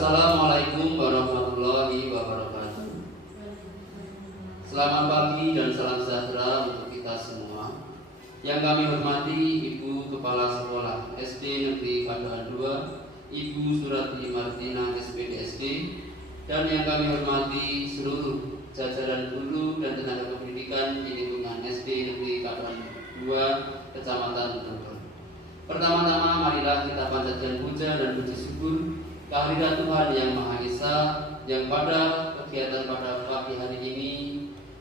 Assalamualaikum warahmatullahi wabarakatuh. Selamat pagi dan salam sejahtera untuk kita semua. Yang kami hormati Ibu Kepala Sekolah SD Negeri Kadoan 2, Ibu Surati Martina SPDSD, dan yang kami hormati seluruh jajaran guru dan tenaga pendidikan di lingkungan SD Negeri Kadoan 2, Kecamatan Grogol. Pertama-tama marilah kita panjatkan puja dan puji syukur kehadirat Tuhan Yang Maha Esa, yang pada kegiatan pada pagi hari ini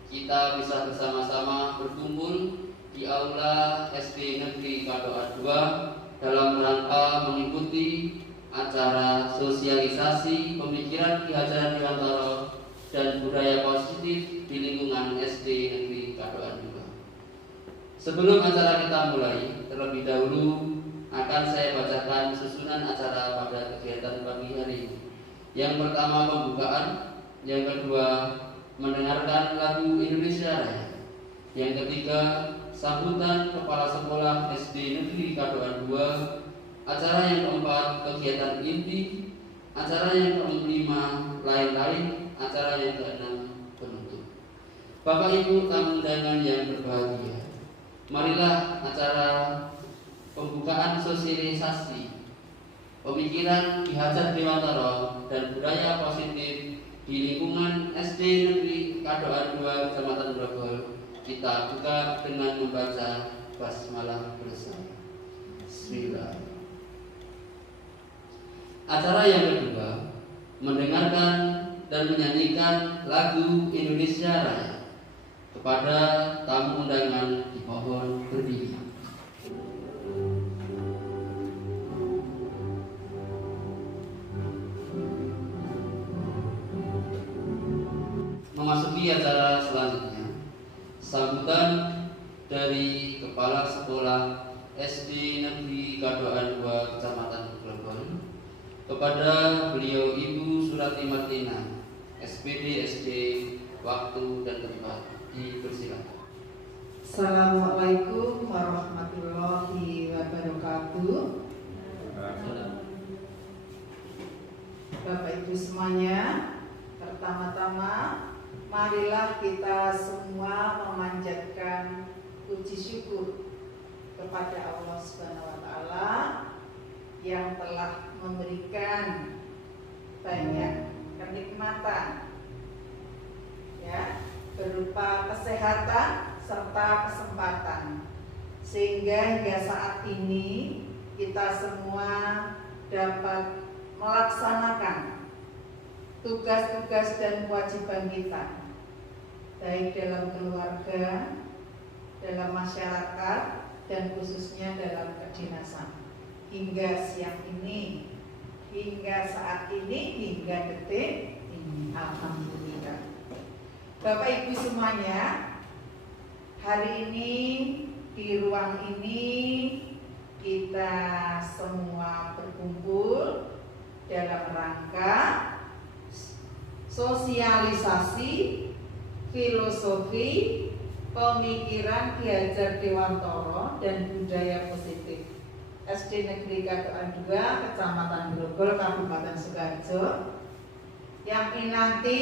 kita bisa bersama-sama berkumpul di Aula SD Negeri Kadoan 2 dalam rangka mengikuti acara sosialisasi pemikiran Ki Hajar Dewantara dan budaya positif di lingkungan SD Negeri Kadoan 2. Sebelum acara kita mulai, terlebih dahulu akan saya bacakan susunan acara pada kegiatan pagi hari ini. Yang pertama pembukaan, yang kedua mendengarkan lagu Indonesia Raya, yang ketiga sambutan Kepala Sekolah SD Negeri Kadoan 2, acara yang keempat kegiatan inti, acara yang kelima lain-lain, acara yang keenam penutup. Bapak Ibu tamu undangan yang berbahagia, marilah acara pembukaan sosialisasi pemikiran Ki Hajar Dewantara dan budaya positif di lingkungan SD Negeri Kadoan 2 Kecamatan Grogol kita buka dengan membaca basmalah bersama. Bismillah. Acara yang kedua mendengarkan dan menyanyikan lagu Indonesia Raya. Kepada tamu undangan dimohon berdiri. Memasuki acara selanjutnya, sambutan dari Kepala Sekolah SD Negeri Kadoan 2 Kecamatan Grogol kepada beliau Ibu Surati Martina SPD SD, waktu dan tempat dipersilakan. Assalamualaikum warahmatullahi wabarakatuh. Bapak Ibu semuanya, pertama-tama marilah kita semua memanjatkan puji syukur kepada Allah Subhanahu wa taala yang telah memberikan banyak kenikmatan ya, berupa kesehatan serta kesempatan, sehingga hingga saat ini kita semua dapat melaksanakan tugas-tugas dan kewajiban kita, baik dalam keluarga, dalam masyarakat, dan khususnya dalam kedinasan. Hingga siang ini, hingga saat ini, hingga detik ini, alhamdulillah. Bapak Ibu semuanya, hari ini di ruang ini kita semua berkumpul dalam rangka sosialisasi filosofi pemikiran Ki Hajar Dewantara dan budaya positif SD Negeri Kadoan 2 Kecamatan Grogol Kabupaten Sukoharjo, yang ini nanti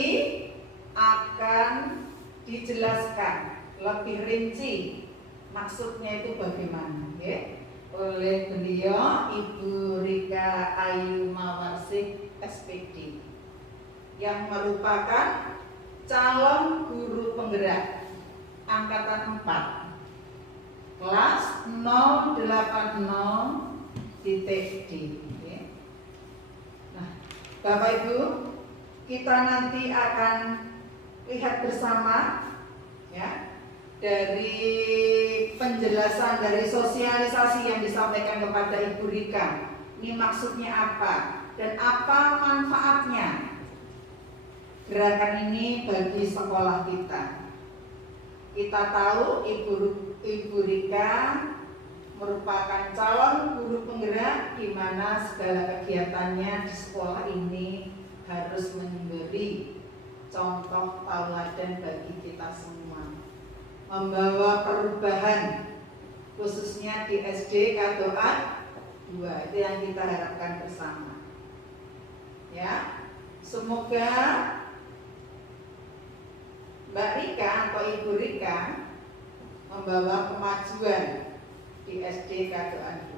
akan dijelaskan lebih rinci maksudnya itu bagaimana ya, oleh beliau Ibu Rika Ayu Mawarsih SPD yang merupakan calon guru penggerak angkatan 4 kelas 080-D. Nah, Bapak Ibu, kita nanti akan lihat bersama ya, dari penjelasan dari sosialisasi yang disampaikan kepada Ibu Rika. Ini maksudnya apa dan apa manfaatnya gerakan ini bagi sekolah kita. Kita tahu Ibu Rika merupakan calon guru penggerak di mana segala kegiatannya di sekolah ini harus memberi contoh tauladan bagi kita semua, membawa perubahan khususnya di SD Kadoan 2. Itu yang kita harapkan bersama Ya, semoga Mbak Rika atau Ibu Rika membawa kemajuan di SD Kadoan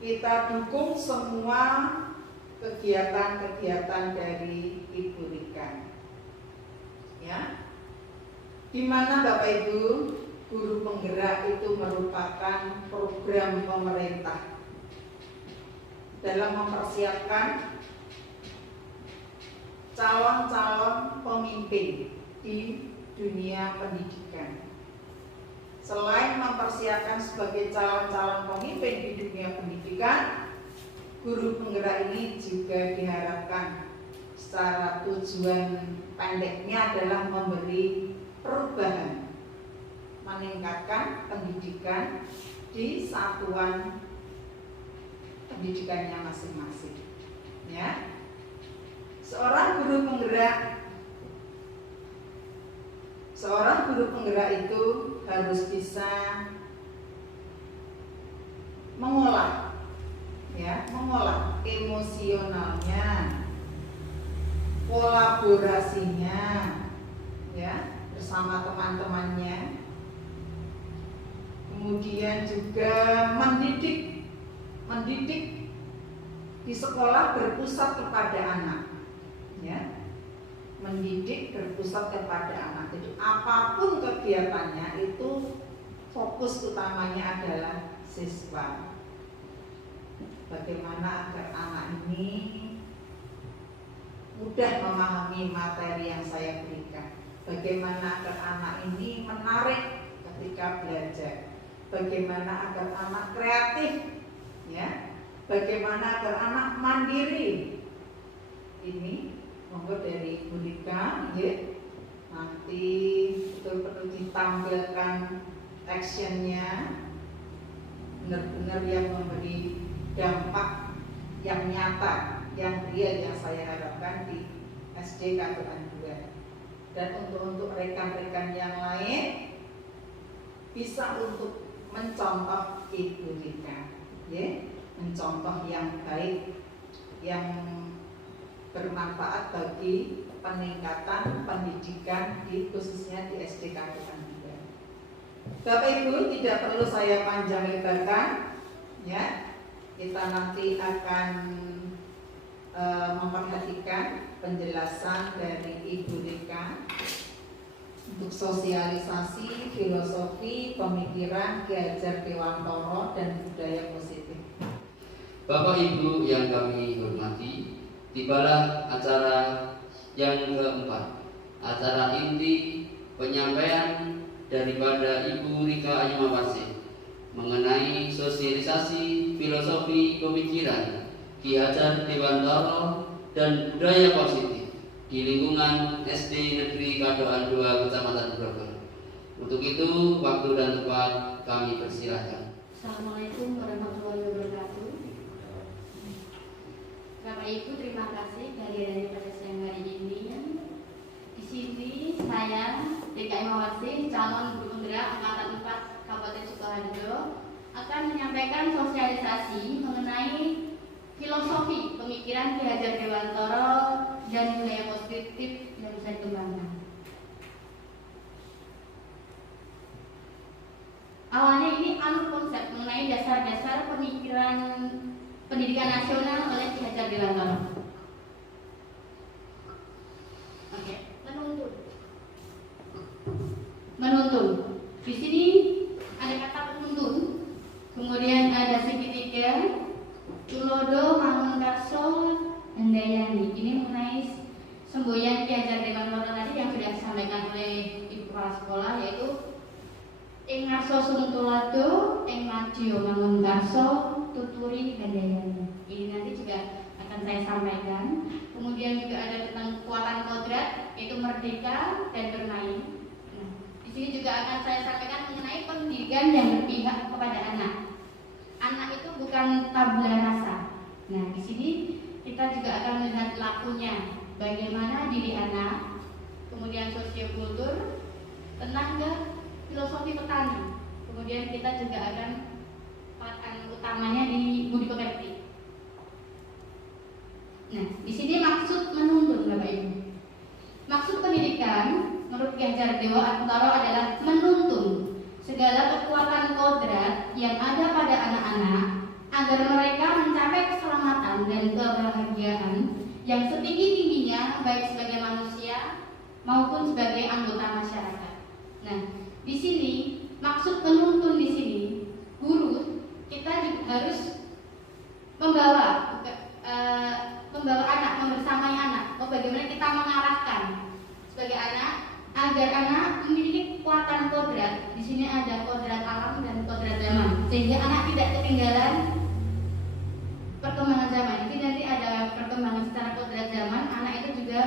2. Kita dukung semua kegiatan-kegiatan dari Ibu Rika. Ya, di mana Bapak Ibu, guru penggerak itu merupakan program pemerintah dalam mempersiapkan calon-calon pemimpin di dunia pendidikan. Selain mempersiapkan sebagai calon-calon pemimpin di dunia pendidikan, guru penggerak ini juga diharapkan secara tujuan pendeknya adalah memberi perubahan, meningkatkan pendidikan di satuan pendidikannya masing-masing. Ya, seorang guru penggerak itu harus bisa mengolah emosionalnya, kolaborasinya, ya, bersama teman-temannya. Kemudian juga mendidik di sekolah berpusat kepada anak, ya. Mendidik berpusat kepada anak. Jadi apapun kegiatannya itu fokus utamanya adalah siswa. Bagaimana agar anak ini mudah memahami materi yang saya berikan. Bagaimana agar anak ini menarik ketika belajar. Bagaimana agar anak kreatif, ya. Bagaimana agar anak mandiri. Ini monggo dari Bu Rika, ya. Nanti betul-betul ditampilkan actionnya, benar-benar yang memberi dampak yang nyata, yang real yang saya harapkan di SD Kadoan 2. Dan untuk rekan-rekan yang lain bisa untuk mencontoh Ibu Rika, ya, mencontoh yang baik, yang bermanfaat bagi peningkatan pendidikan khususnya di SD Kadoan 2. Bapak Ibu, tidak perlu saya panjang lebarkan, ya. Kita nanti akan memperhatikan penjelasan dari Ibu Rika untuk sosialisasi filosofi pemikiran Ki Hajar Dewantara dan budaya positif. Bapak Ibu yang kami hormati, tibalah acara yang keempat, acara inti penyampaian daripada Ibu Rika Ayumawase mengenai sosialisasi filosofi pemikiran Ki Hajar Dewantara dan budaya positif di lingkungan SD Negeri Kadoan 2 Kecamatan Grogol. Untuk itu, waktu dan tempat kami persilahkan. Assalamualaikum warahmatullahi wabarakatuh. Bapak Ibu, terima kasih kehadirannya pada siang hari ini. Di sini saya Rika Ayumawase, calon guru penggerak angkatan 4 Kabupaten Sukoharjo, akan menyampaikan sosialisasi mengenai filosofi pemikiran Ki Hajar Dewantara dan budaya positif yang bisa dikembangkan. Awalnya ini konsep mengenai dasar-dasar pemikiran pendidikan nasional oleh Ki Hajar Dewantara. Oke, menuntun. Di sini ada kata penuntun, kemudian ada segitiga, tulodo, mangunkarso, dan dayani. Ini mengenai semboyan Ki Hajar Dewantara tadi yang sudah disampaikan oleh Ibu Kepala Sekolah, yaitu ing ngarso suntulado, ing madya mangunkarso, tuturi, dan dayani. Ini nanti juga akan saya sampaikan. Kemudian juga ada tentang kekuatan kodrat, yaitu merdeka dan bermain. Nah, di sini juga akan saya sampaikan mengenai pendidikan yang berpihak kepada anak. Anak itu bukan tabula rasa. Nah, di sini kita juga akan melihat lakunya, bagaimana diri anak, kemudian sosiokultur, tenaga, filosofi petani. Kemudian kita juga akan utamanya di budi pekerti. Nah, di sini maksud menuntun Bapak Ibu. Maksud pendidikan menurut Ki Hajar Dewa Atmantoro adalah menuntun segala kekuatan kodrat yang ada pada anak-anak agar mereka mencapai keselamatan dan kebahagiaan yang setinggi-tingginya baik sebagai manusia maupun sebagai anggota masyarakat. Nah, di sini maksud menuntun di sini guru kita juga harus membawa anak, membersamai anak. Bagaimana kita mengarahkan sebagai anak agar anak memiliki kekuatan kodrat. Di sini ada kodrat alam dan kodrat zaman, sehingga anak tidak ketinggalan perkembangan zaman. Jadi nanti ada perkembangan secara kodrat zaman. Anak itu juga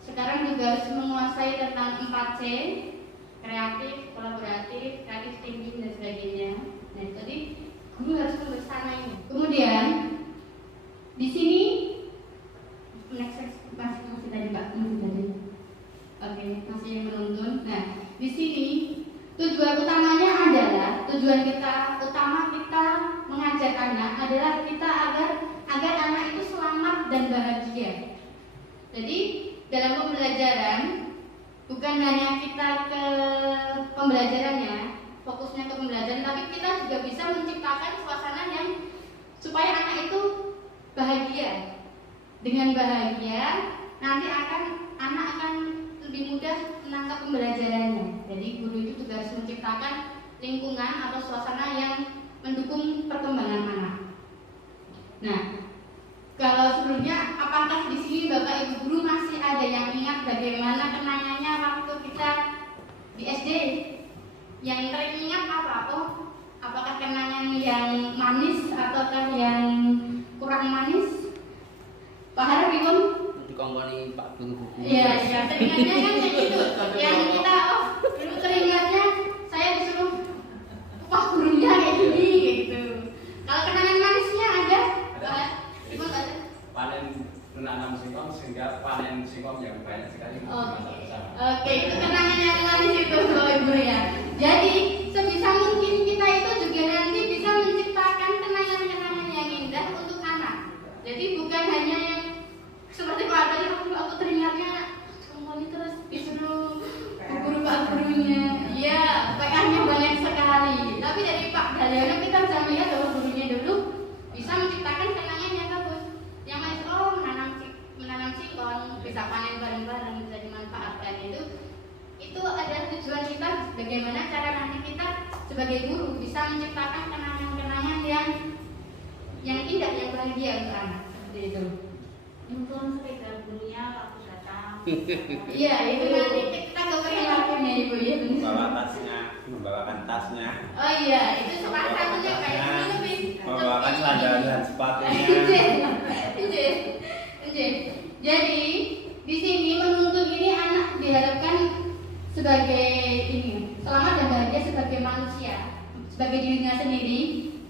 sekarang juga harus menguasai tentang 4C, kreatif, kolaboratif, kreatif thinking dan sebagainya. Nah, jadi guru harus membersamainya. Kemudian di sini masih tadi Pak, Oke, masih menuntun. Nah, di sini tujuan utamanya adalah tujuan utama kita mengajar anak adalah kita agar anak itu selamat dan bahagia. Jadi dalam pembelajaran bukan hanya kita ke pembelajarannya, fokusnya ke pembelajaran, tapi kita juga bisa menciptakan suasana yang supaya anak itu bahagia. Dengan bahagia nanti anak akan lebih mudah menangkap pembelajarannya. Jadi guru itu juga harus menciptakan lingkungan atau suasana yang mendukung perkembangan anak. Nah, kalau sebelumnya apakah di sini Bapak Ibu guru masih ada yang ingat bagaimana kenangannya waktu kita di SD? Yang teringat apa? Apakah kenangan yang manis ataukah yang kurang manis? Pak Harwin? Dikongkoni Pak Guru buku. Iya, teringatnya kan kayak gitu. Yang kita dulu teringatnya saya disuruh Pak gurunya kayak gini gitu. Kalau kenangan manisnya ada? Ada. Panen menanam singkong sehingga panen singkong yang banyak sekali. Oke, itu kenangan yang manis itu Bapak Ibu ya. Jadi sebisa mungkin kita itu juga nanti bisa menciptakan kenangan-kenangan yang indah untuk anak. Jadi bukan hanya yang seperti Pak tadi aku teringatnya kembali terus disuruh guru Pak gurunya. Iya, PR-nya banyak sekali. Tapi dari Pak Dalyono kita bisa melihat bahwa gurunya dulu bisa menciptakan kenangan yang bagus. Yang menanam singkong, bisa panen bareng-bareng, bisa dimanfaatkan itu adalah tujuan kita bagaimana cara nanti kita sebagai guru bisa menciptakan kenangan-kenangan yang indah, yang bahagia untuk anak. Seperti itu. Nonton sepeda dunia waktu datang. Iya, itu nanti kita ke perilakunya Ibu ya. Membawakan tasnya. Oh iya, itu salah satunya kayak lebih. Membawakan celana dan sepatunya. Jadi di sini menuntut ini anak diharapkan sebagai ini selamat dan bahagia sebagai manusia, sebagai dirinya sendiri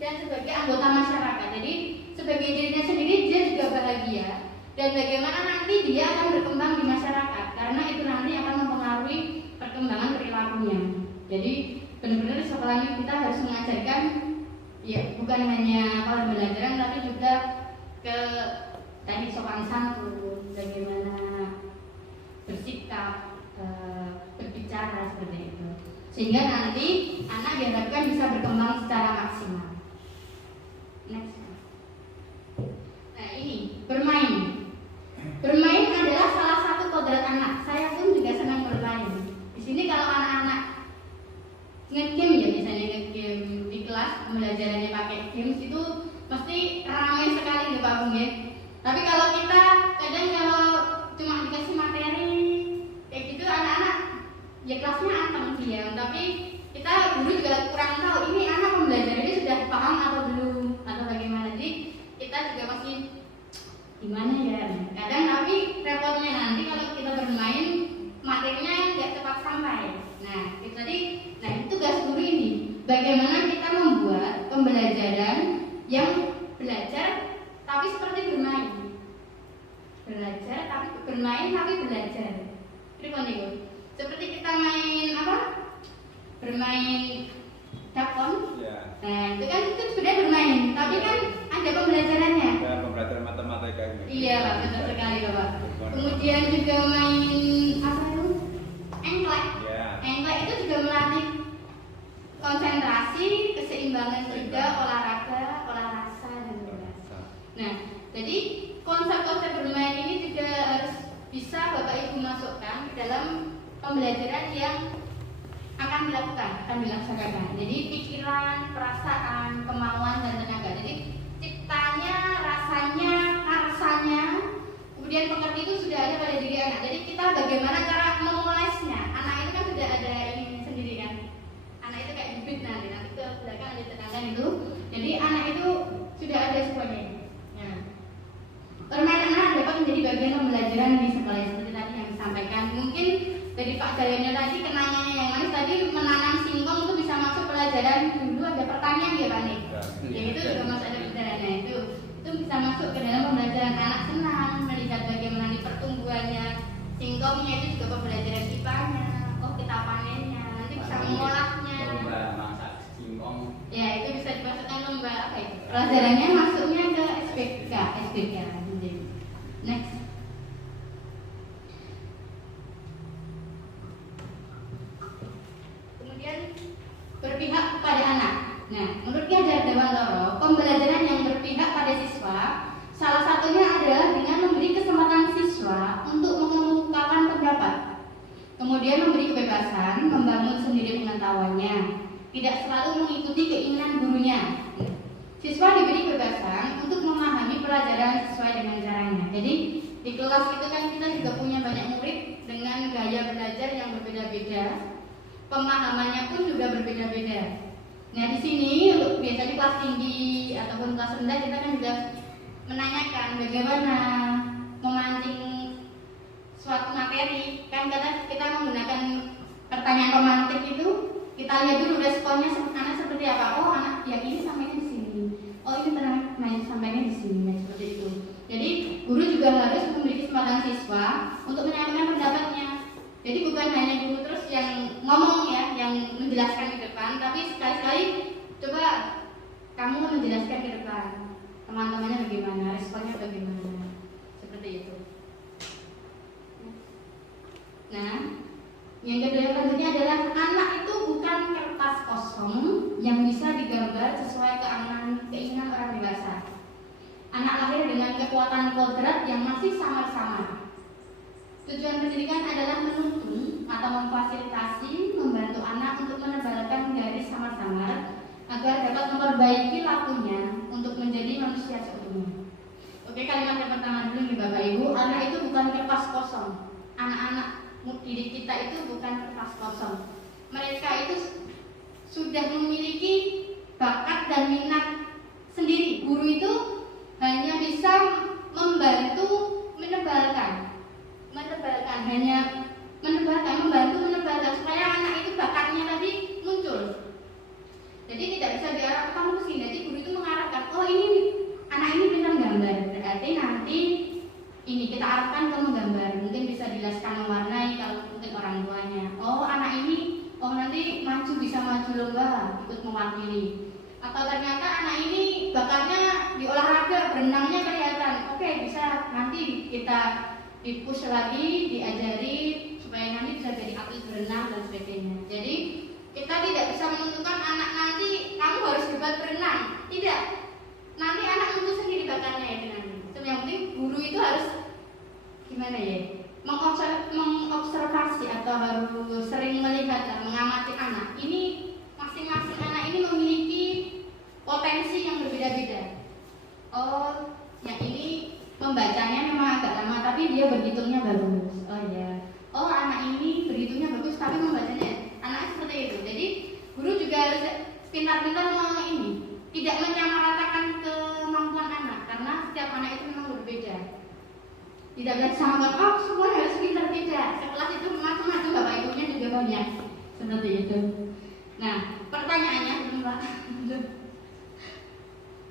dan sebagai anggota masyarakat. Jadi sebagai dirinya sendiri dia juga bahagia. Dan bagaimana nanti dia akan berkembang di masyarakat, karena itu nanti akan mempengaruhi perkembangan perilakunya. Jadi benar-benar di sekolah ini kita harus mengajarkan ya bukan hanya pembelajaran tapi juga ke tadi sopan santun, bagaimana bersikap, berbicara seperti itu. Sehingga nanti anak diharapkan bisa berkembang secara maksimal. Next. Nah ini bermain. Bermain adalah salah satu kodrat anak. Saya pun juga senang bermain. Di sini kalau anak-anak nge-game ya, misalnya nge-game di kelas pembelajarannya pakai games itu pasti ramai sekali di Pak Bung ya. Tapi kalau kita kadang kalau cuma dikasih materi kayak gitu anak-anak ya kelasnya anteng diam. Tapi kita guru juga kurang tahu ini anak pembelajarannya sudah paham atau belum atau bagaimana. Jadi kita juga masih gimana ya. Kadang tapi repotnya nanti kalau kita bermain materinya nggak cepat sampai. Nah itu tadi, nah itu tugas guru ini. Bagaimana kita membuat pembelajaran yang belajar tapi seperti bermain. Belajar tapi bermain tapi belajar. Seperti kita main apa? Bermain dakon. Ya. Nah itu kan itu sudah bermain, tapi kan ada pembelajarannya. Ya, pembelajaran matematika ini. Iya, pembelajaran yang akan dilaksanakan. Jadi pikiran, perasaan, kemauan dan tenaga. Jadi ciptanya, rasanya, karsanya, kemudian pengerti itu sudah ada pada diri anak. Jadi kita bagaimana cara memolesnya? Anak itu kan sudah ada ini sendiri kan. Anak itu kayak bibit nanti ke belakang ada tenaga itu. Jadi anak itu sudah ada semuanya. Nah, permainan anak dapat menjadi bagian pembelajaran di sekolah seperti tadi yang disampaikan. Mungkin dari Pak Jayanyo tadi kenangannya yang manis tadi menanam singkong itu bisa masuk pelajaran dulu ada pertanian ya Pak nih. Yang itu juga masuk ada pelajarannya itu bisa masuk ke dalam pembelajaran. Anak senang melihat bagaimana di pertumbuhannya singkongnya, itu juga pembelajaran IPA-nya. Oh kita panennya, nanti bisa mengolahnya. Lomba masak singkong. Ya itu bisa dimasukkan lomba apa itu? Pelajarannya masuknya ke SPK. Next. Kemudian berpihak kepada anak. Nah, menurut Ki Hajar Dewantara, pembelajaran yang berpihak pada siswa salah satunya adalah dengan memberi kesempatan siswa untuk mengemukakan pendapat, kemudian memberi kebebasan membangun sendiri pengetahuannya, tidak selalu mengikuti keinginan gurunya. Siswa diberi kebebasan untuk memahami pelajaran sesuai dengan caranya. Jadi di kelas itu kan kita juga punya banyak murid dengan gaya belajar yang berbeda-beda, pemahamannya pun juga berbeda-beda. Nah di sini untuk biasanya kelas tinggi ataupun kelas rendah kita kan juga menanyakan bagaimana memancing suatu materi. Kan kita menggunakan pertanyaan romantik itu, kita lihat dulu responnya anak seperti apa. Oh anak yang ini sampainya di sini. Oh ini teman sampainya di sini. Nah, seperti itu. Jadi guru juga harus memberi kesempatan siswa untuk menyampaikan pendapatnya. Jadi bukan hanya guru terus yang ngomong ya, yang menjelaskan ke depan, tapi sekali-sekali coba kamu menjelaskan ke depan. Teman-temannya bagaimana, responnya bagaimana, seperti itu. Nah, yang kedua selanjutnya adalah anak itu bukan kertas kosong yang bisa digambar sesuai keinginan orang dewasa. Anak lahir dengan kekuatan kodrat yang masih samar-samar. Tujuan pendidikan adalah menuntun atau memfasilitasi, membantu anak untuk menebalkan garis samar-samar agar dapat memperbaiki lakunya untuk menjadi manusia seutuhnya. Oke, kalimat yang pertama dulu nih Bapak Ibu, anak itu bukan kertas kosong. Anak-anak didik kita itu bukan kertas kosong. Mereka itu sudah memiliki bakat dan minat sendiri. Guru itu hanya bisa membantu membantu menebalkan supaya anak itu bakatnya tadi muncul. Jadi tidak bisa diarahkan kamu ke sini. Jadi guru itu mengarahkan, oh ini anak ini bisa menggambar, berarti nanti ini kita arahkan ke menggambar. Mungkin bisa dijelaskan mewarnai kalau mungkin orang tuanya. Oh anak ini, oh nanti bisa maju lomba, ikut mewakili. Atau ternyata anak ini bakatnya di olahraga, berenangnya kelihatan. Oke, bisa nanti kita dipush lagi, diajari supaya nanti bisa jadi atlet berenang dan sebagainya. Jadi kita tidak bisa menentukan anak nanti kamu harus hebat berenang. Tidak. Nanti anak muncul sendiri bakatnya itu nanti. Yang penting guru itu harus gimana ya? Mengobservasi atau harus sering melihat dan mengamati anak. Ini masing-masing anak ini memiliki potensi yang berbeda-beda. Oh, yang ini membacanya memang agak lama tapi dia berhitungnya bagus. Oh ya. Oh anak ini berhitungnya bagus tapi membacanya anak seperti itu. Jadi guru juga harus pintar-pintar ini, tidak menyamaratakan kemampuan anak karena setiap anak itu memang berbeda. Tidak bisa disamakan, oh semua harus pintar, tidak. Sekelas itu macam-macam, Bapak Ibunya juga banyak seperti itu. Nah pertanyaannya belum Pak.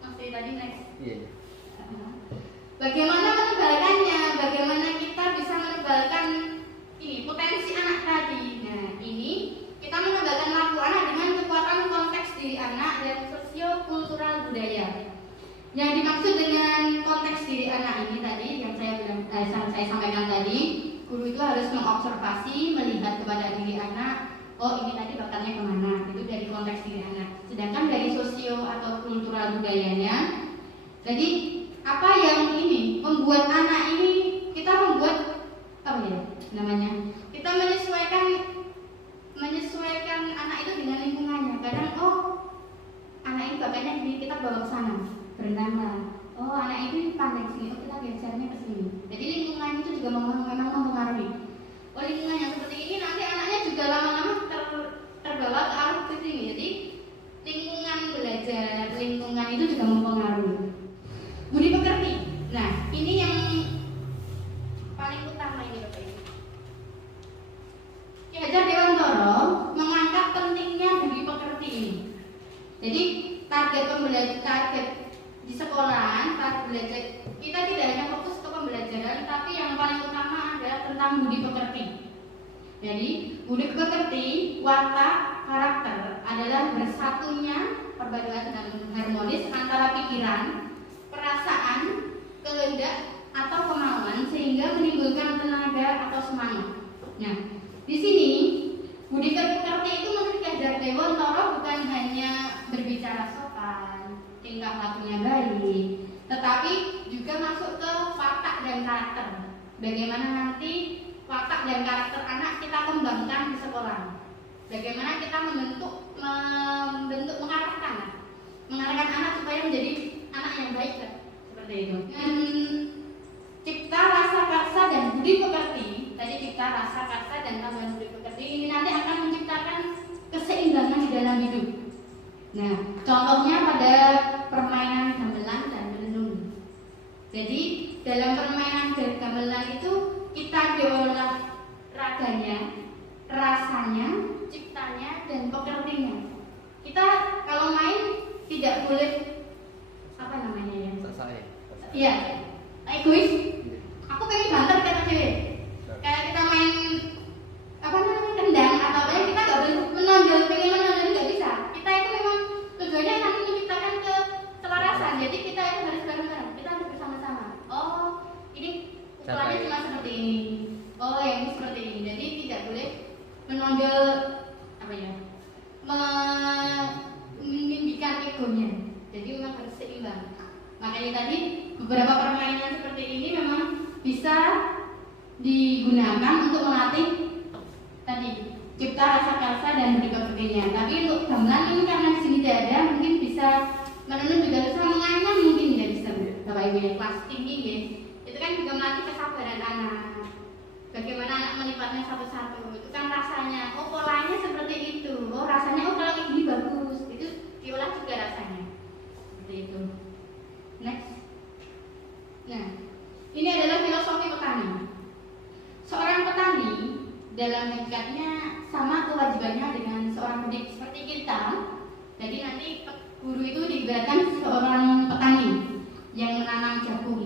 Masih tadi next. Bagaimana menebalkannya? Bagaimana kita bisa menebalkan ini potensi anak tadi? Nah, ini kita menebalkan laku anak dengan kekuatan konteks diri anak dan sosio-kultural budaya. Yang dimaksud dengan konteks diri anak ini tadi yang saya sampaikan tadi, guru itu harus mengobservasi, melihat kepada diri anak. Oh, ini tadi bakatnya kemana? Itu dari konteks diri anak. Sedangkan dari sosio atau kultural budayanya, jadi apa yang ini membuat anak ini kita membuat apa ya namanya? Kita menyesuaikan kadang oh anak ini bakatnya gini, kita bawa ke sana berenang. Oh anak ini pandai sini, oh kita gesernya ke sini. Jadi lingkungan itu juga memang mempengaruhi. Oh lingkungan yang seperti ini nanti anaknya juga lama-lama terbawa ke arah ke sini. Jadi lingkungan belajar, lingkungan itu juga mempengaruhi. Budi pekerti. Nah ini yang paling utama ini Bapak Ibu. Ki Hajar Dewantara mengangkat pentingnya budi pekerti ini. Jadi target di sekolahan, target belajar kita tidak hanya fokus ke pembelajaran, tapi yang paling utama adalah tentang budi pekerti. Jadi budi pekerti, watak, karakter adalah bersatunya perpaduan dan harmonis antara pikiran, perasaan, kehendak atau kemauan sehingga menimbulkan tenaga atau semangat. Nah, di sini budi pekerti itu menurut Ki Hajar Dewantara bukan hanya berbicara sopan, tingkah lakunya baik, tetapi juga masuk ke watak dan karakter. Bagaimana nanti watak dan karakter anak kita kembangkan di sekolah. Bagaimana kita mengarahkan anak supaya menjadi anak yang baik, seperti itu. Dan cipta rasa karsa dan budi pekerti. Tadi cipta rasa karsa dan tambahan budi pekerti ini nanti akan menciptakan keseimbangan di dalam hidup. Nah, contohnya pada permainan gamelan dan renung. Jadi dalam permainan gamelan itu kita diolah raganya, rasanya, ciptanya, dan pekertinya. Kita kalau main tidak boleh apa namanya ya? Iya, egois. Aku pengen banter kata cewek. Kayak kita main apa namanya tendang atau apa kita nggak boleh menonjol, pengen menonjol nggak bisa. Kita itu memang tujuannya nanti menciptakan keselarasan. Jadi kita itu harus bareng-bareng, kita harus bersama-sama. Oh, ini ukurannya cuma seperti ini. Oh, yang ini seperti ini. Jadi tidak boleh menonjol apa ya? Meninggikan egonya. Jadi memang harus seimbang. Makanya tadi beberapa permainan seperti ini memang bisa digunakan untuk melatih tadi cipta rasa karsa dan budi pekertinya. Tapi untuk gamelan ini karena di sini tidak ada, mungkin bisa menenun juga bisa mengancam mungkin ya bisa Bapak Ibu ya kelas tinggi ya. Itu kan juga melatih kesabaran anak. Bagaimana anak melipatnya satu-satu. Itu kan rasanya. Oh polanya seperti itu. Oh rasanya oh kalau ini bagus. Itu diolah juga rasanya. Seperti itu. Next. Nah, ini adalah filosofi petani. Seorang petani dalam hakikatnya sama kewajibannya dengan seorang pendidik seperti kita. Jadi nanti guru itu diibaratkan seorang petani yang menanam jagung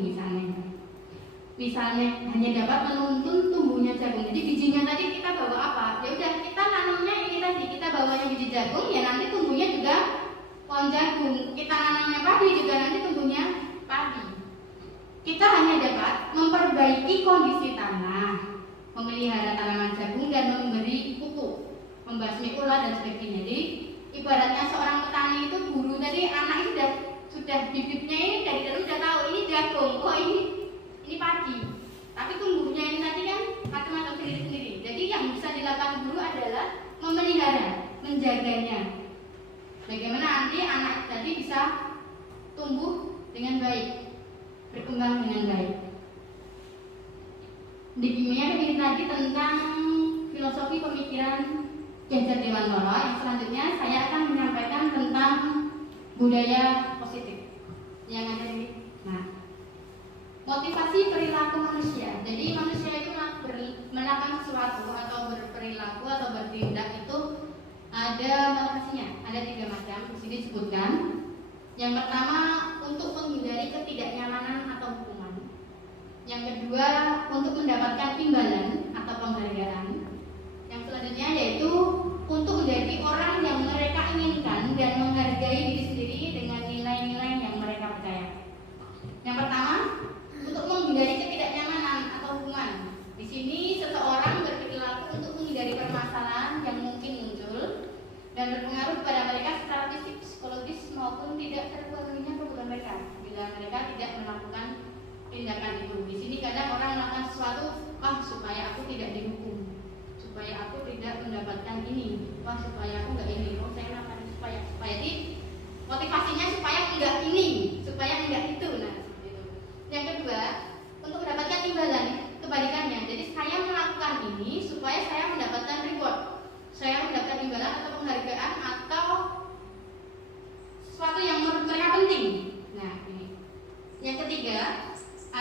misalnya hanya dapat menuntun tumbuhnya jagung. Jadi bijinya tadi kita bawa apa? Ya udah kita nanamnya ini tadi kita bawanya biji jagung ya nanti tumbuhnya juga pohon jagung. Kita nanamnya padi juga nanti tumbuhnya padi. Kita hanya dapat memperbaiki kondisi tanah, memelihara tanaman jagung dan memberi pupuk, membasmi ulat dan sebagainya. Jadi ibaratnya seorang petani itu guru tadi anak itu sudah bibitnya ini dari dulu sudah tahu ini jagung, oh ini padi. Tapi tumbuhnya ini tadi kan macam-macam sendiri-sendiri. Jadi yang bisa dilakukan guru adalah memelihara, menjaganya. Bagaimana nanti anak tadi bisa tumbuh dengan baik, berkembang dengan baik. Di kimia ini tadi tentang filosofi pemikiran Ki Hajar Dewantara. Yang selanjutnya saya akan menyampaikan tentang budaya positif yang ada di motivasi perilaku manusia. Jadi manusia itu melakukan sesuatu atau berperilaku atau bertindak itu ada motivasinya. Ada 3 macam. Di sini disebutkan. Yang pertama untuk menghindari ketidaknyamanan atau hukuman. Yang kedua untuk mendapatkan imbalan atau penghargaan. Yang selanjutnya yaitu untuk menjadi orang yang mereka inginkan dan menghargai diri sendiri dengan nilai-nilai yang mereka percaya. Yang pertama untuk menghindari ketidaknyamanan atau hukuman. Di sini seseorang berperilaku untuk menghindari permasalahan yang mungkin muncul dan berpengaruh kepada mereka secara fisik, psikologis maupun tidak terpenuhinya kebutuhan mereka. Bila mereka tidak melakukan tindakan itu. Di sini kadang orang melakukan sesuatu, supaya aku tidak dihukum, supaya aku tidak mendapatkan ini, supaya aku nggak ini. Saya melakukan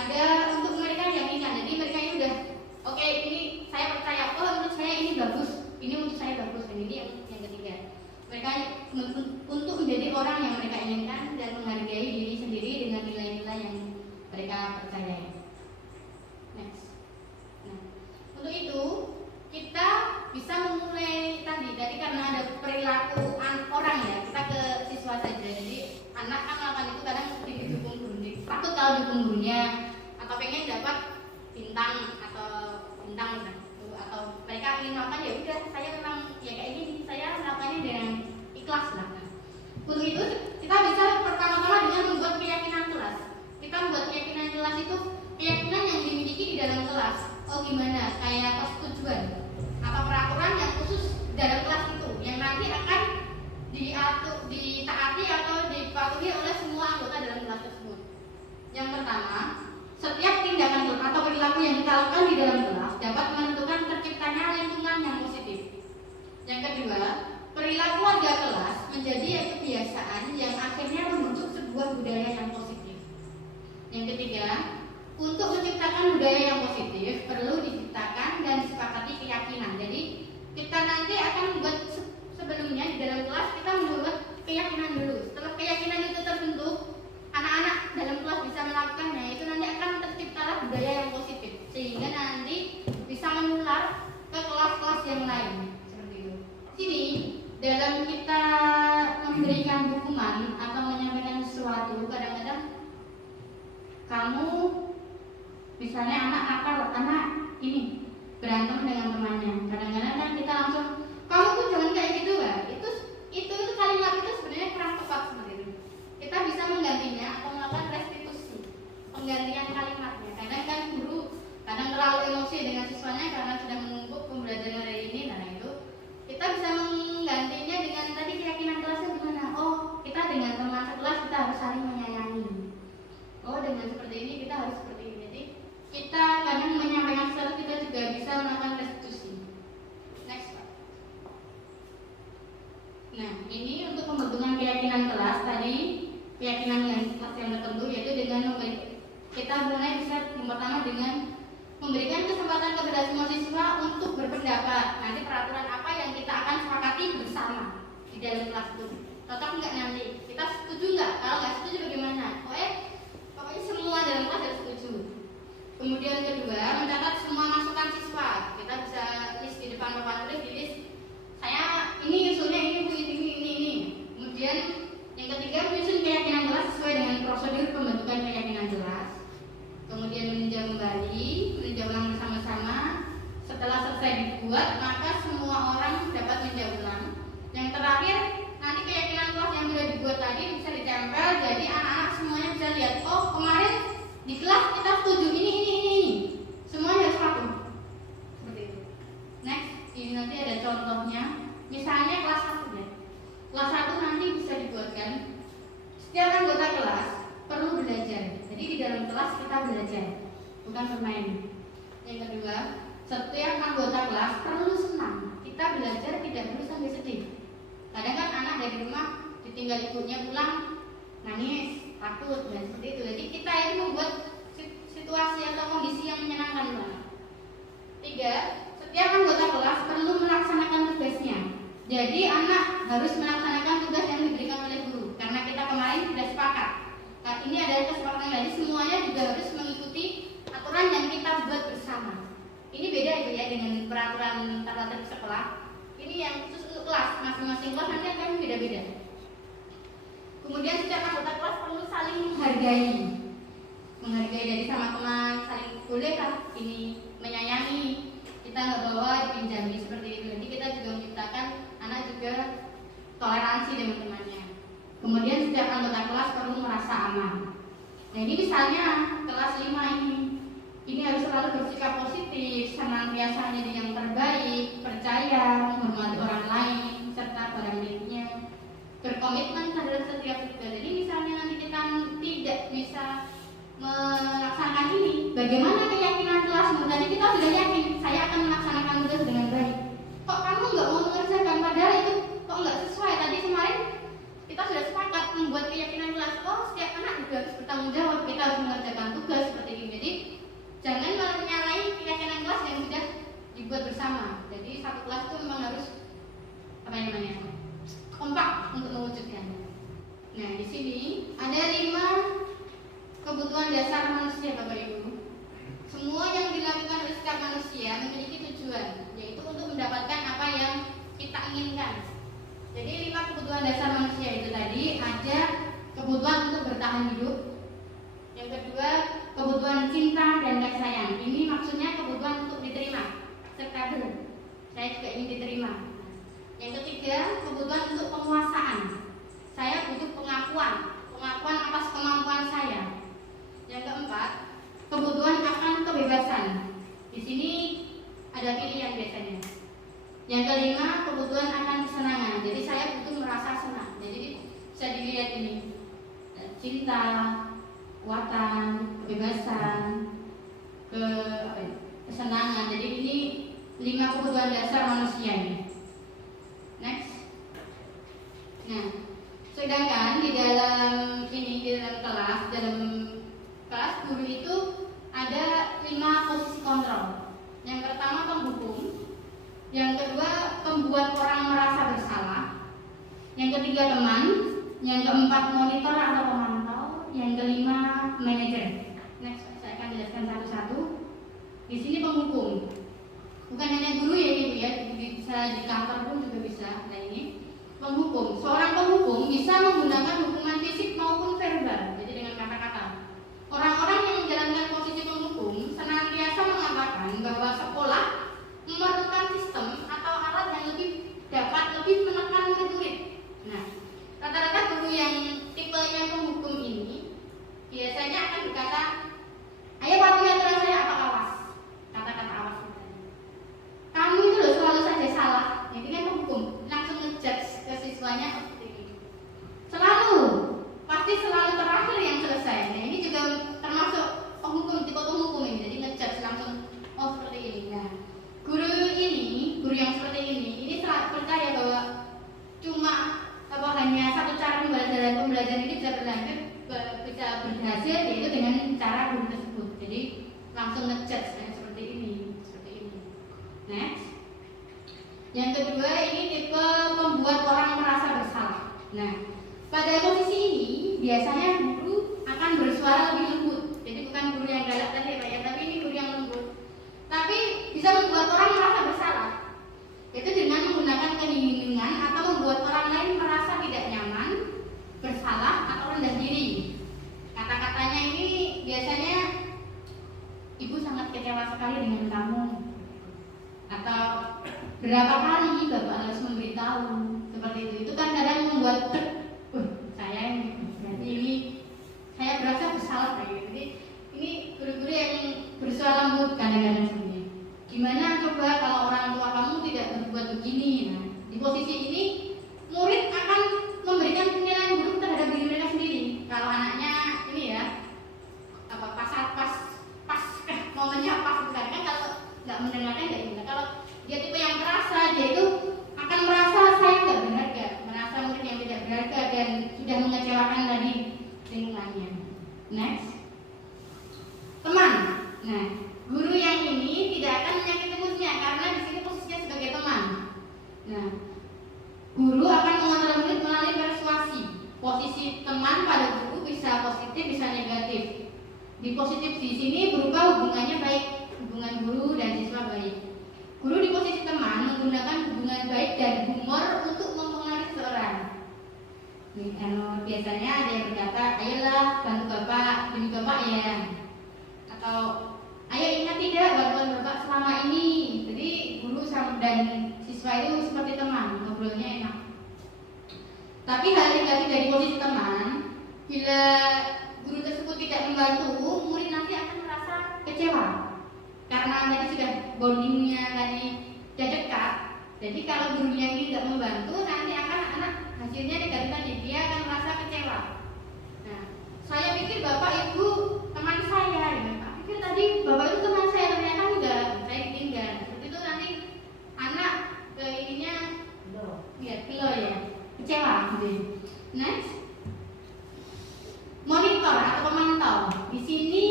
ada untuk mereka yang ikan. Jadi mereka ini udah oke, ini saya percaya, oh menurut saya ini bagus, ini untuk saya bagus, dan ini yang ketiga. Mereka untuk menjadi orang yang mereka inginkan dan menghargai diri sendiri dengan nilai-nilai yang mereka percayai. Next. Nah, untuk itu kita bisa memulai tadi karena ada perilaku orang ya, kita ke siswa saja. Jadi anak kan melakukan itu kadang didukung guru, takut kalau dukung gurunya atau pengen dapat bintang atau mereka ingin melakukan ya udah saya memang ya kayak gini, saya melakukannya dengan ikhlas lah. Untuk itu kita bisa pertama-tama dengan membuat keyakinan kelas. Kita membuat keyakinan kelas itu keyakinan yang dimiliki di dalam kelas. Oh gimana? Kayak persetujuan atau peraturan yang khusus dalam kelas itu yang nanti akan ditaati atau dipatuhi oleh semua anggota dalam kelas tersebut. Yang pertama, setiap tindakan atau perilaku yang kita lakukan di dalam kelas dapat menentukan terciptanya lingkungan yang positif. Yang kedua, perilaku warga kelas menjadi kebiasaan yang akhirnya membentuk sebuah budaya yang positif. Yang ketiga, untuk menciptakan budaya yang positif perlu diciptakan dan disepakati keyakinan. Jadi kita nanti akan membuat sebelumnya di dalam kelas kita membuat keyakinan dulu. Setelah keyakinan itu terbentuk, anak-anak dalam kelas bisa melakukannya, itu nanti akan terciptalah budaya yang positif sehingga nanti bisa menular ke kelas-kelas yang lain seperti itu. Sini dalam kita memberikan hukuman atau menyampaikan sesuatu, kadang-kadang kamu misalnya anak nakal, anak ini berantem dengan temannya, kadang-kadang kan kita langsung kamu tuh jangan kayak gitu lah. Itu kalimat itu sebenarnya kurang tepat seperti itu. Kita bisa menggantinya atau melakukan restitusi, penggantian kalimatnya. Kadang kan guru kadang terlalu emosi dengan siswanya karena sudah menumpuk pembelajaran hari ini. Nah itu kita bisa menggantinya dengan tadi keyakinan kelasnya gimana. Oh kita dengan teman sekelas kita harus saling menyayangi. Oh dengan seperti ini kita harus seperti ini. Jadi kita kadang menyampaikan sesuatu kita juga bisa melakukan restitusi. Next Pak. Nah ini untuk pembentukan keyakinan kelas tadi, keyakinan yang kelas yang tertentu, yaitu dengan kita mulai bisa yang pertama dengan memberikan kesempatan kepada semua siswa untuk berpendapat. Nanti peraturan apa yang kita akan sepakati bersama di dalam kelas itu. Cocok nggak nanti? Kita setuju nggak? Kalau nggak setuju bagaimana? Pokoknya semua dalam kelas harus setuju. Kemudian kedua, mencatat semua masukan siswa. Kita bisa list di depan papan tulis, di list. Saya ini usulnya ini. Kemudian yang ketiga, menyusun keyakinan kelas sesuai dengan prosedur pembentukan keyakinan kelas. Kemudian meninjau kembali, meninjau ulang bersama-sama. Setelah selesai dibuat, maka semua orang dapat meninjau ulang. Yang terakhir, nanti keyakinan kelas yang sudah dibuat tadi bisa ditempel, jadi anak-anak semuanya bisa lihat. Oh kemarin di kelas kita setuju ini. Semuanya harus patuh. Seperti itu. Next, ini nanti ada contohnya. Misalnya kelas 1 ya. Kelas 1 nanti bisa dibuatkan setiap anggota kelas perlu belajar. Jadi di dalam kelas kita belajar, bukan bermain. Yang kedua, setiap anggota kelas perlu senang. Kita belajar tidak perlu sampai sedih. Kadang kan anak dari rumah ditinggal ibunya pulang nangis, takut dan seperti itu. Jadi kita itu membuat situasi atau kondisi yang menyenangkan banget. 3. Setiap anggota kelas perlu melaksanakan tugasnya. Jadi anak harus melaksanakan tugas yang diberikan oleh guru. Karena kita kemarin sudah sepakat. Nah, ini adalah kesepakatan. Jadi semuanya juga harus mengikuti aturan yang kita buat bersama. Ini beda ya dengan peraturan tata tertib sekolah. Ini yang khusus untuk kelas. Masing-masing kelas nanti akan beda-beda. Kemudian setiap anggota kelas perlu saling menghargai dari sama teman, saling boleh kan ini menyayangi, kita nggak bawa dipinjami seperti itu. Jadi kita juga menciptakan anak juga toleransi dengan temannya. Kemudian setiap anggota kelas perlu merasa aman. Nah ini misalnya kelas 5 ini harus selalu bersikap positif, senantiasa menjadi yang terbaik, percaya, menghormati orang lain, serta barang miliknya, berkomitmen terhadap setiap tugas. Jadi misalnya nanti kita tidak bisa melaksanakan ini, bagaimana keyakinan kelasmu? Tadi kita sudah yakin saya akan melaksanakan tugas dengan baik. Kok kamu nggak mau mengerjakan? Padahal itu kok nggak sesuai. Tadi kemarin kita sudah sepakat membuat keyakinan kelas. Oh setiap anak juga harus bertanggung jawab. Kita harus mengerjakan tugas seperti ini. kebutuhan untuk bertahan hidup. Yang kedua, kebutuhan cinta dan kasih sayang. Ini maksudnya kebutuhan untuk diterima, acceptable. Saya juga ingin diterima. Yang ketiga, kebutuhan untuk penguasaan. Saya butuh pengakuan atas kemampuan saya. Yang keempat, kebutuhan akan kebebasan. Di sini ada pilihan biasanya. Yang kelima, kebutuhan akan kesenangan. Jadi saya butuh merasa senang. Jadi bisa dilihat ini, cinta, kekuatan, kebebasan, kesenangan. Jadi ini 5 kebutuhan dasar manusia ini. Next. Nah, sedangkan di dalam kelas guru itu ada 5 posisi kontrol. Yang pertama penghukum, yang kedua pembuat orang merasa bersalah, yang ketiga teman, yang keempat monitor atau pemantau, yang kelima manajer. Next, saya akan jelaskan satu-satu. Di sini penghukum, bukan hanya guru ya ibu ya, bisa di kantor pun juga bisa. Nah ini penghukum. Seorang penghukum bisa menggunakan hukuman fisik maupun verbal. Jadi dengan kata-kata. Orang-orang yang menjalankan posisi penghukum senantiasa mengatakan bahwa sekolah memerlukan sistem atau alat yang dapat lebih menekan murid-murid. Nah, rata-rata guru yang tipe yang penghukum ini biasanya akan berkata, ayo patuhi aturan saya apa awas. Kata-kata awas itu. Kamu itu loh selalu saja salah. Jadi kan penghukum langsung ngejudge ke siswanya seperti ini. Pasti selalu terakhir yang selesai. Nah ini juga termasuk penghukum, tipe penghukum ini. Jadi ngejudge langsung, oh seperti ini. Nah, guru yang seperti ini selalu percaya bahwa cuma hanya satu cara pembelajaran ini bisa berhasil, yaitu dengan cara guru tersebut. Jadi langsung ngejudge seperti ini. Next. Yang kedua ini tipe pembuat orang merasa bersalah. Nah, pada posisi ini biasanya guru akan bersuara lebih lembut. Jadi bukan guru yang galak tadi Pak ya, tapi ini guru yang lembut. Tapi bisa membuat orang merasa bersalah. Itu dengan menggunakan keinginan atau membuat orang lain merasa tidak nyaman, bersalah atau rendah diri. Kata-katanya ini biasanya, ibu sangat kecewa sekali dengan kamu. Atau berapa kali bapak harus memberitahu, seperti itu. Itu kan kadang membuat berarti ini saya berasa bersalah kayak gitu. Jadi ini guru-guru yang bersuara lembut kadang-kadang seperti ini. Gimana coba kalau orang tua kamu tidak berbuat begini? Nah, di posisi ini murid akan memberikan penilaian buruk terhadap diri mereka sendiri. Kalau anaknya ini ya pas momennya pas bukan kan, kalau nggak mendengarkan nggak gimana. Kalau dia tipe yang merasa, dia itu akan merasa saya nggak berharga, merasa murid yang tidak berharga dan sudah mengecewakan tadi lingkungannya. Next, teman. Nah, guru yang ini tidak akan menyakiti muridnya karena di sini posisinya sebagai teman. Nah, guru akan mengontrol murid melalui persuasi. Posisi teman pada guru bisa positif, bisa negatif. Di positif di sini berupa hubungannya baik, hubungan guru dan siswa baik. Guru di posisi teman menggunakan hubungan baik dan humor untuk mempengaruhi seseorang. Biasanya ada yang berkata, ayolah bantu bapak, demi bapak ya. Atau ayo ingat tidak bantuan bapak selama ini. Jadi guru dan siswa itu seperti teman, ngobrolnya enak. Tapi hal negatif dari posisi teman, bila guru tersebut tidak membantu, murid nanti akan merasa kecewa. Karena tadi sudah bondingnya tadi sudah dekat. Jadi kalau gurunya ini tidak membantu, nanti akan anak hasilnya negatif tadi, dia akan merasa kecewa. Nah, saya pikir bapak ibu teman saya, Pak pikir tadi bapak itu teman saya, ternyata enggak, saya ditinggal. Seperti itu nanti anak ke ininya, lihat kilo ya, kecewa. Next, monitor atau pemantau. Di sini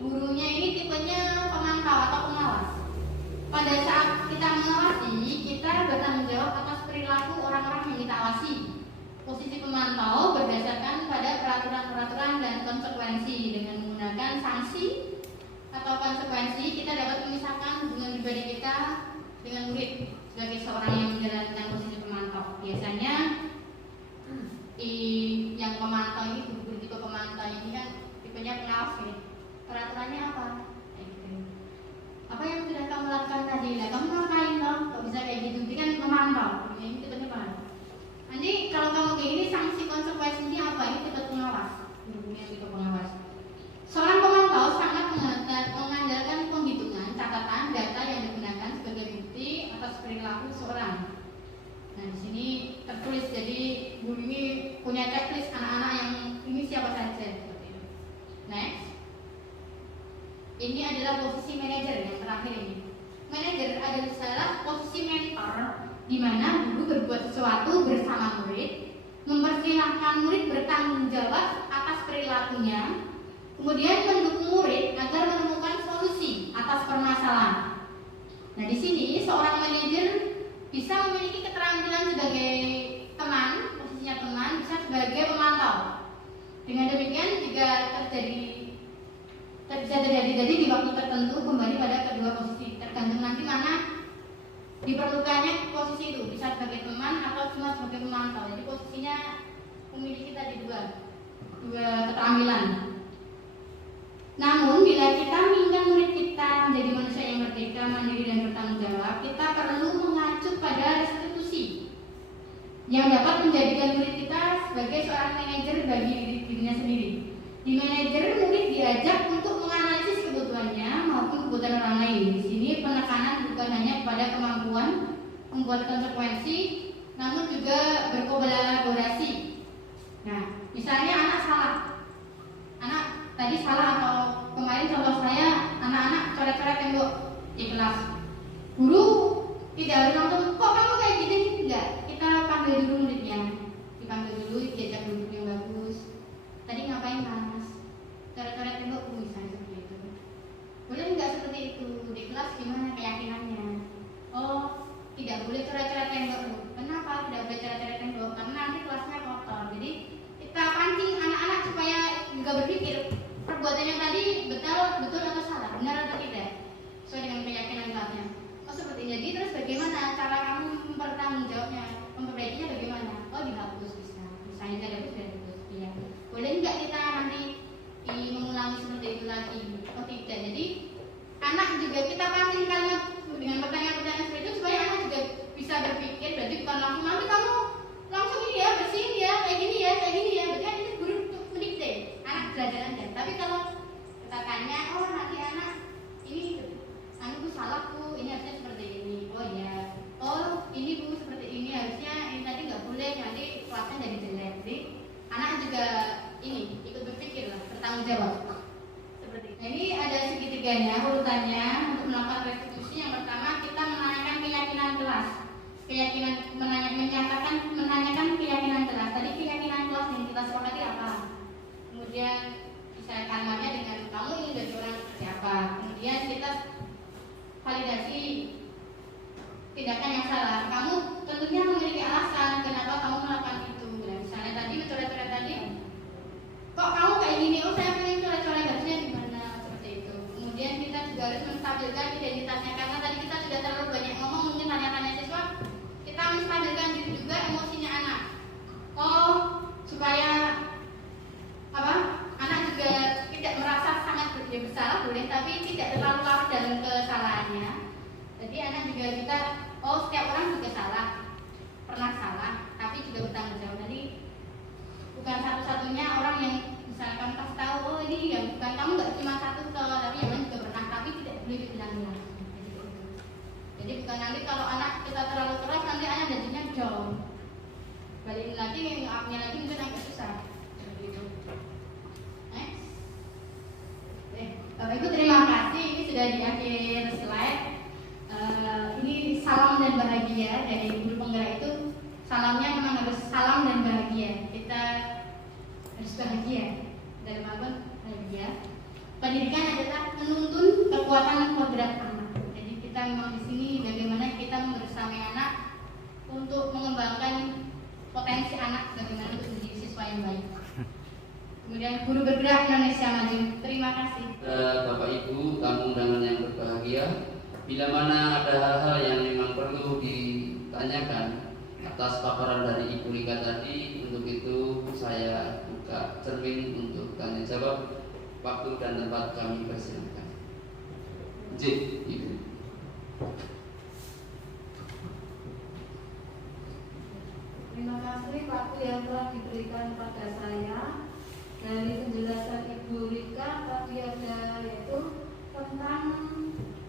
gurunya ini tipenya pemantau atau pengawas. Pada saat kita mengawasi, kita bertanggung jawab atas perilaku orang-orang yang kita awasi. Posisi pemantau berdasarkan pada peraturan-peraturan dan konsekuensi. Dengan menggunakan sanksi atau konsekuensi, kita dapat memisahkan hubungan pribadi kita dengan murid sebagai seorang yang menjalankan posisi pemantau. Biasanya yang pemantau ini memantau. Ini tugasnya Pak. Nanti kalau kamu kayak gini sanksi konsekuensinya apa? Ini tugas pengawas. Ini tugas pengawas. Seorang pemantau sangat mengandalkan penghitungan catatan data yang digunakan sebagai bukti atas perilaku seorang. Nah di sini tertulis, jadi Bu ini punya checklist anak-anak yang ini siapa saja seperti itu. Next, ini adalah posisi manajer yang terakhir ini. Manajer adalah posisi mentor, di mana guru berbuat sesuatu bersama murid, mempersilahkan murid bertanggung jawab atas perilakunya, kemudian mendukung murid agar menemukan solusi atas permasalahan. Nah di sini seorang manajer bisa memiliki keterampilan sebagai teman, posisinya teman, bisa sebagai pemantau. Dengan demikian jika bisa terjadi di waktu tertentu kembali pada kedua posisi, tergantung nanti mana diperlukannya posisi itu, bisa sebagai teman atau cuma sebagai pemantau. Jadi posisinya memiliki tadi dua keterampilan. Namun bila kita ingin murid kita menjadi manusia yang merdeka, mandiri dan bertanggung jawab, kita perlu mengacu pada restitusi yang dapat menjadikan murid kita sebagai seorang manajer bagi dirinya sendiri. Di manajer, murid diajak untuk menganalisis kebutuhannya maupun kebutuhan orang lain. Di sini penekanan bukan hanya kepada kemampuan membuat konsekuensi, namun juga berkolaborasi. Nah, misalnya anak salah, anak tadi salah, atau kemarin contoh saya anak-anak coret-coret tembok di kelas. Guru tidak harus langsung, kok kamu kayak gini? Enggak, kita panggil dulu muridnya, dipanggil dulu, diajak duduk yang bagus. Tadi ngapain Mas? Coret-coret tembok misalnya seperti itu. Boleh nggak seperti itu? Di kelas gimana keyakinannya? Oh, tidak boleh coret-coret tembok. Kenapa tidak boleh coret-coret tembok? Karena nanti kelasnya kotor. Jadi kita pancing anak-anak supaya juga berpikir perbuatannya tadi betul atau salah, benar atau tidak, sesuai dengan keyakinan kelasnya. Oh seperti ini. Jadi terus bagaimana cara kamu mempertanggungjawabnya, memperbaikinya bagaimana? Oh dihapus bisa, misalnya tidak dihapus, ya. Boleh nggak kita nanti mengulangi seperti itu lagi? Oh tidak. Jadi anak juga kita pancing kalimat dengan pertanyaan-pertanyaan seperti itu supaya anak juga bisa berpikir. Berarti bukan langsung nanti kamu langsung ini ya, bersihin ya, kayak gini ya, berarti kan itu guru mendikte, anak belajar aja. Tapi kalau kita tanya, oh nanti anak ini anu Bu salah Bu, ini harusnya seperti ini. Oh iya, oh ini Bu seperti ini, harusnya ini tadi nggak boleh, nanti kelasnya jadi jelek. Jadi anak juga ini ikut berpikir lah, bertanggung jawab seperti ini. Nah, ini ada segitiganya urutannya untuk melakukan restitusi. Yang pertama kita menanyakan keyakinan kelas, menanyakan keyakinan kelas. Tadi keyakinan kelas yang kita sepakati apa? Kemudian bisa kalimatnya dengan kamu ini dari orang siapa. Kemudian kita validasi tindakan yang salah. Kamu tentunya memiliki alasan kenapa kamu melakukan itu. Nah, misalnya tadi mencoret-coret tadi, kok kamu kayak gini? Oh saya pengen coret-coret, harusnya gimana? Seperti itu. Kemudian kita juga harus menstabilkan identitasnya, karena tadi kita sudah terlalu banyak ngomong, mungkin tanya-tanya siswa. Kita menstabilkan diri juga emosinya anak. Oh supaya apa? Anak juga tidak merasa sangat bersalah, boleh, tapi tidak terlalu larut dalam kesalahannya. Jadi anak juga kita, oh setiap orang juga salah, pernah salah, tapi juga bertanggung jawab. Jadi bukan satu-satunya orang yang misalkan kasih tahu, oh ini ya bukan kamu nggak cuma satu salah, tapi yang lain juga pernah, tapi tidak boleh diulang-ulang. Jadi bukan nanti kalau anak kita terlalu keras nanti anak jadinya jauh. Balik lagi maafnya lagi mungkin agak susah. Seperti itu. Bapak Ibu terima kasih, ini sudah di akhir slide. Ini salam dan bahagia dari guru penggerak itu, salamnya memang harus salam dan bahagia. Kita harus bahagia dalam apa? Bahagia. Pendidikan adalah menuntun kekuatan kodrat anak. Jadi kita memang di sini bagaimana kita membersamai anak untuk mengembangkan potensi anak, bagaimana untuk menjadi siswa yang baik. Kemudian Guru Bergerak Indonesia Maju. Terima kasih. Bapak Ibu tamu undangan yang berbahagia, bila mana ada hal-hal yang memang perlu ditanyakan atas paparan dari Ibu Rika tadi, untuk itu saya buka cermin untuk tanya jawab. Waktu dan tempat kami persilakan. Ibu. kasih waktu yang telah diberikan pada saya. Dari penjelasan Ibu Rika tadi ada yaitu tentang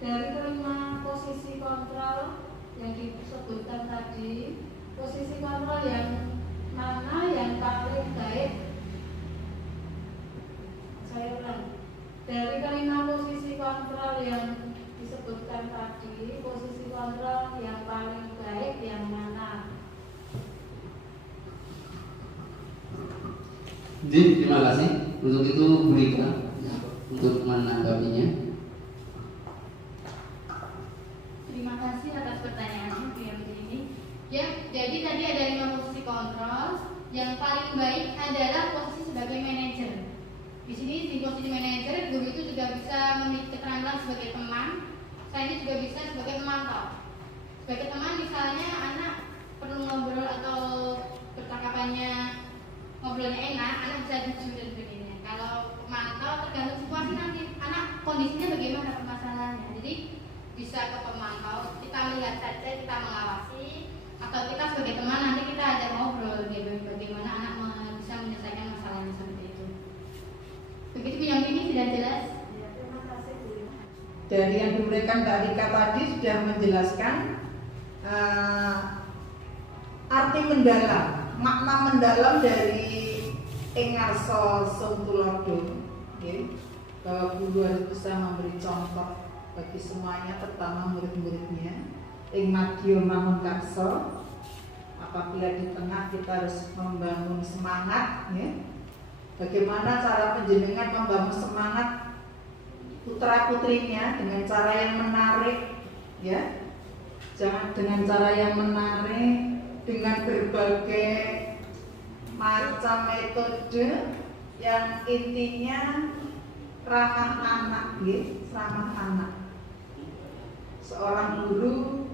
dari kelima posisi kontrol yang disebutkan tadi, posisi kontrol yang mana yang paling baik. Saya ulang, dari kelima posisi kontrol yang disebutkan tadi, posisi kontrol yang paling baik yang mana? Jadi terima kasih untuk itu Bu Rika untuk menanggapinya. Terima kasih atas pertanyaannya Bu yang ini. Ya, jadi tadi ada 5 posisi kontrol. Yang paling baik adalah posisi sebagai manajer. Di sini di posisi manajer, guru itu juga bisa memiliki keterangan sebagai teman. Saya ini juga bisa sebagai pemantau. Sebagai teman, misalnya anak perlu ngobrol atau percakapannya ngobrolnya enak, anak bisa jujur dan sebagainya. Kalau pemantau tergantung situasi nanti anak kondisinya bagaimana permasalahannya. Jadi bisa ke pemantau, kita melihat saja, kita mengawasi, atau kita sebagai teman nanti kita ajak ngobrol bagaimana anak bisa menyelesaikan masalahnya seperti itu. Begitu yang ini sudah jelas. Ya, terima kasih Bu. Dari yang diberikan Mbak Rika tadi sudah menjelaskan arti mendalam, makna mendalam dari Engarso Sungtulodo, bahwa guru harus bisa memberi contoh bagi semuanya, terutama murid-muridnya. Ing madya mangun karso, apabila di tengah kita harus membangun semangat, ya. Bagaimana cara penjenengan membangun semangat putra putrinya dengan cara yang menarik, ya. Jangan dengan cara yang menarik, dengan berbagai macam metode yang intinya ramah anak, ya, ramah anak. Seorang guru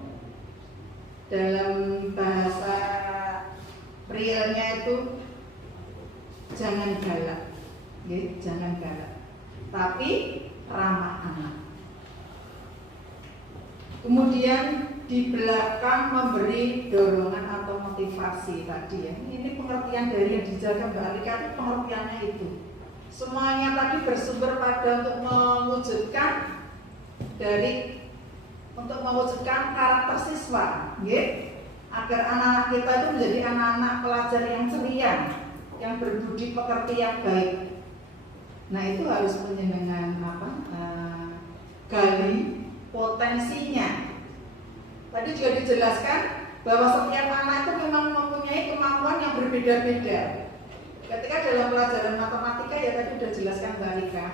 dalam bahasa realnya itu jangan galak, ya, jangan galak, tapi ramah anak. Kemudian di belakang memberi dorongan atau motivasi tadi, ya. Ini pengertian dari yang dijaga Mbak Rika, itu pengertiannya itu. Semuanya tadi bersumber pada untuk mewujudkan karakter siswa, ya. Agar anak-anak kita itu menjadi anak-anak pelajar yang ceria, yang berbudi pekerti yang baik. Nah, itu harus penjenengan gali potensinya. Tadi juga dijelaskan bahwa setiap anak itu memang mempunyai kemampuan yang berbeda-beda. Ketika dalam pelajaran matematika, ya tadi sudah jelaskan Mbak Rika,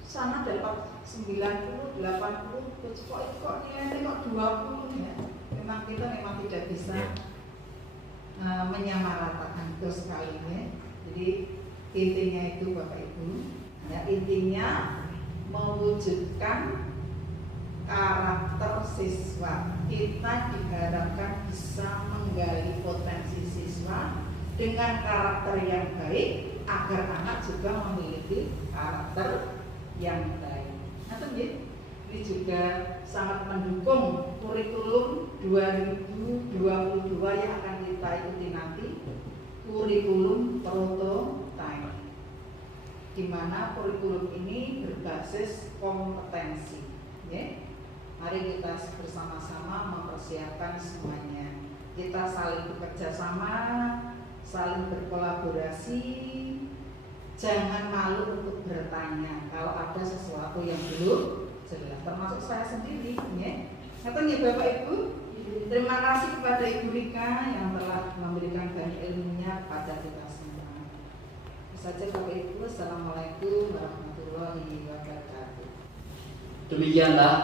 sana dapat 90, 80, kok nilainya kok 20, ya. Memang kita tidak bisa menyamaratakan itu sekali, ya. Jadi intinya itu Bapak Ibu, ya, intinya mewujudkan karakter siswa. Kita diharapkan bisa menggali potensi siswa dengan karakter yang baik agar anak juga memiliki karakter yang baik. Nah, ini juga sangat mendukung kurikulum 2022 yang akan kita ikuti nanti, kurikulum prototype, di mana kurikulum ini berbasis kompetensi, ya. Mari kita bersama-sama mempersiapkan semuanya. Kita saling bekerja sama, saling berkolaborasi. Jangan malu untuk bertanya kalau ada sesuatu yang belum jelas, termasuk saya sendiri, ya. Ngaten ya Bapak Ibu. Terima kasih kepada Ibu Rika yang telah memberikan banyak ilmunya kepada kita semua. Itu saja Bapak Ibu. Assalamualaikum warahmatullahi wabarakatuh. Demikianlah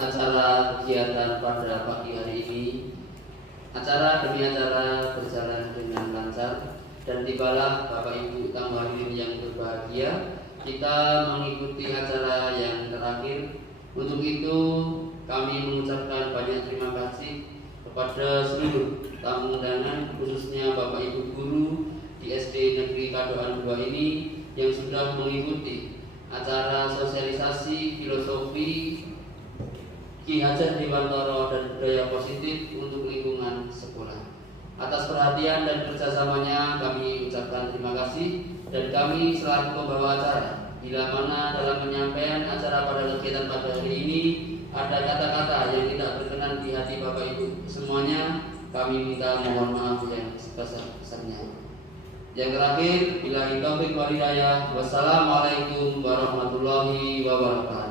acara kegiatan pada pagi hari ini. Acara demi acara berjalan dengan lancar, dan tibalah Bapak Ibu tamu hadirin yang berbahagia, kita mengikuti acara yang terakhir. Untuk itu kami mengucapkan banyak terima kasih kepada seluruh tamu undangan, khususnya Bapak Ibu guru di SD Negeri Kadoan 2 ini yang sudah mengikuti acara sosialisasi filosofi Ki Hajar Dewantara dan budaya positif untuk lingkungan sekolah. Atas perhatian dan kerjasamanya kami ucapkan terima kasih, dan kami selaku pembawa acara, bila mana dalam penyampaian acara pada kegiatan pada hari ini ada kata-kata yang tidak berkenan di hati Bapak Ibu semuanya, kami minta mohon maaf yang sebesar-besarnya. Yang terakhir, billahi taufik wal hidayah. Wassalamualaikum warahmatullahi wabarakatuh.